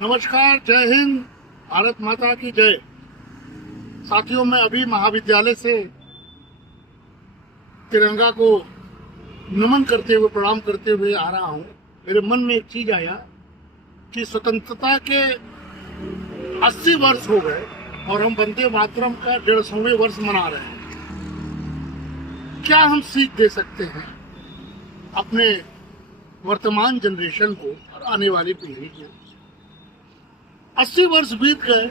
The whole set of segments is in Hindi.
नमस्कार, जय हिंद, भारत माता की जय। साथियों, मैं अभी महाविद्यालय से तिरंगा को नमन करते हुए, प्रणाम करते हुए आ रहा हूँ। मेरे मन में एक चीज आया कि स्वतंत्रता के 80 वर्ष हो गए और हम वंदे मातरम का 150वें वर्ष मना रहे हैं। क्या हम सीख दे सकते हैं अपने वर्तमान जनरेशन को और आने वाली पीढ़ी को? 80 वर्ष बीत गए,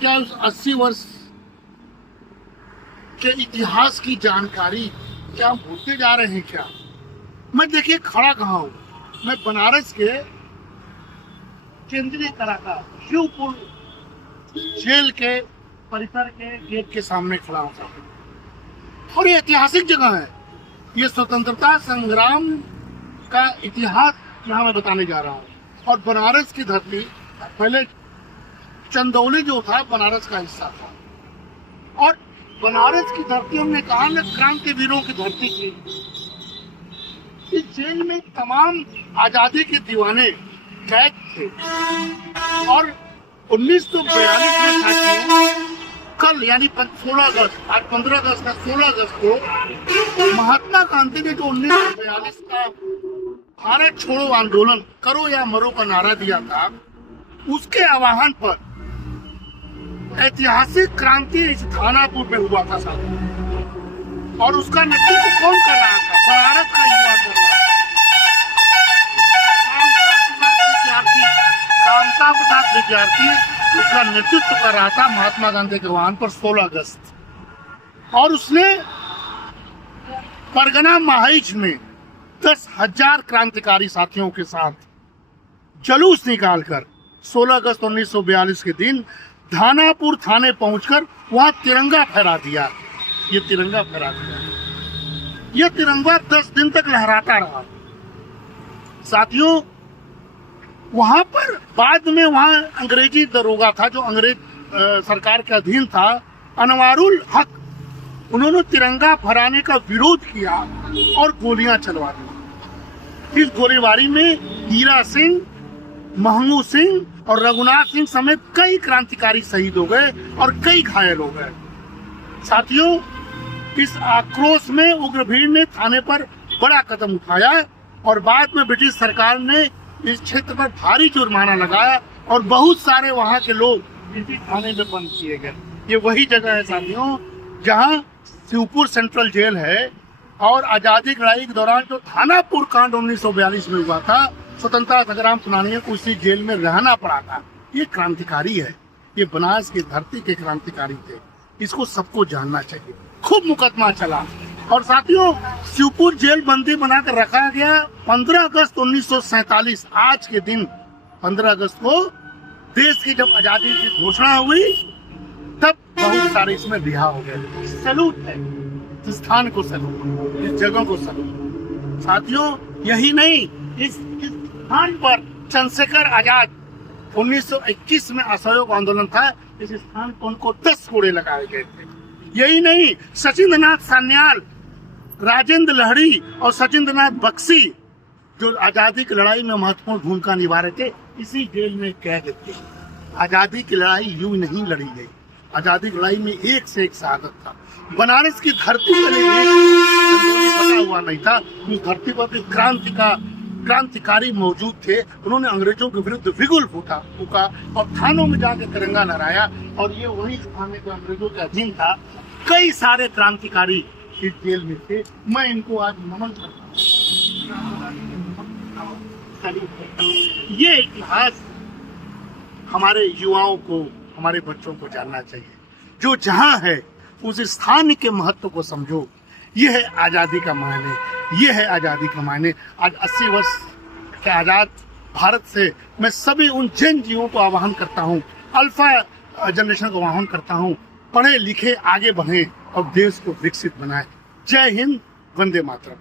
क्या उस 80 वर्ष के इतिहास की जानकारी क्या हम भूलते जा रहे हैं क्या? मैं देखिए खड़ा कहाँ हूँ, मैं बनारस के केंद्रीय कारागार शिवपुर जेल के परिसर के गेट के सामने खड़ा हूँ और ये ऐतिहासिक जगह है। ये स्वतंत्रता संग्राम का इतिहास यहाँ मैं बताने जा रहा हूँ। और बनारस की धरती पहले चंदौली जो था बनारस का हिस्सा था, और बनारस की धरती हमने कहा ना क्रांतिवीरों की धरती थी। इस जेल में तमाम आजादी के दीवाने कैद थे और 1942 में साथियों, कल यानी 16 अगस्त, आज 15 अगस्त है, 16 अगस्त को महात्मा गांधी ने जो 1942 का भारत छोड़ो आंदोलन, करो या मरो का नारा दिया था, उसके आह्वान पर ऐतिहासिक क्रांति इस थानापुर में हुआ था साहब। और उसका नेतृत्व कौन कर रहा था? बनारस का युवा कर रहा था, कामता प्रसाद विद्यार्थी उसका नेतृत्व कर रहा था महात्मा गांधी के आह्वान पर 16 अगस्त। और उसने परगना महाइच में 10,000 क्रांतिकारी साथियों के साथ जुलूस निकालकर 16 अगस्त 1942 के दिन धानापुर थाने पहुंचकर वहां तिरंगा फहरा दिया। ये तिरंगा फहरा दिया, ये तिरंगा 10 दिन तक लहराता रहा साथियों। वहां पर बाद में वहां अंग्रेजी दरोगा था जो अंग्रेज सरकार के अधीन था, अनवारुल हक, उन्होंने तिरंगा फहराने का विरोध किया और गोलियां चलवा दी। इस गोलीबारी में हीरा सिंह, महमूद सिंह और रघुनाथ सिंह समेत कई क्रांतिकारी शहीद हो गए और कई घायल हो गए साथियों। इस आक्रोश में उग्र भीड़ ने थाने पर बड़ा कदम उठाया और बाद में ब्रिटिश सरकार ने इस क्षेत्र पर भारी जुर्माना लगाया और बहुत सारे वहां के लोग इसी थाने में बंद किए गए। ये वही जगह है साथियों जहां शिवपुर सेंट्रल जेल है। और आजादी की लड़ाई के दौरान जो थानापुर कांड 1942 में हुआ था, स्वतंत्रता संग्राम सेनानियों को उसी जेल में रहना पड़ा था। ये क्रांतिकारी है, ये बनारस की धरती के क्रांतिकारी थे, इसको सबको जानना चाहिए। खूब मुकदमा चला और साथियों शिवपुर जेल बंदी बनाकर रखा गया। 15 अगस्त 1947 आज के दिन 15 अगस्त को देश की जब आजादी की घोषणा हुई तब बहुत सारे इसमें रिहा हो गए। सैल्यूट है इस स्थान को, सैल्यूट इस जगह को सैल्यूट साथियों। यही नहीं, इस स्थान पर चंद्रशेखर आजाद 1921 में असहयोग आंदोलन था, इस स्थान पर उनको 10 कोड़े लगाए गए थे। यही नहीं, सचिंद्र नाथ सान्याल, राजेंद्र लहड़ी और सचिंद्र नाथ बख्शी जो आजादी की लड़ाई में महत्वपूर्ण भूमिका निभा रहे थे, इसी जेल में कैद थे। आजादी की लड़ाई यूं नहीं लड़ी गई, आजादी की लड़ाई में एक से एक शहादत था। बनारस की धरती पर बना हुआ नहीं था, उस धरती पर भी क्रांतिकारी मौजूद थे। उन्होंने अंग्रेजों के विरुद्ध बिगुल फूका और थानों में जाकर तिरंगा लहराया। और ये वही स्थान है जो अंग्रेजों के अधीन था। कई सारे क्रांतिकारी इस जेल में थे, मैं इनको आज नमन करता हूँ। ये इतिहास हमारे युवाओं को, हमारे बच्चों को जानना चाहिए। जो जहाँ है उस स्थान के महत्व को समझो। ये है आज़ादी का मायने, ये है आज़ादी का मायने। आज 80 वर्ष के आज़ाद भारत से मैं सभी उन जैन जीवों को आह्वान करता हूँ, अल्फा जनरेशन को आह्वान करता हूँ, पढ़े लिखे आगे बढ़ें और देश को विकसित बनाएं। जय हिंद, वंदे मातरम।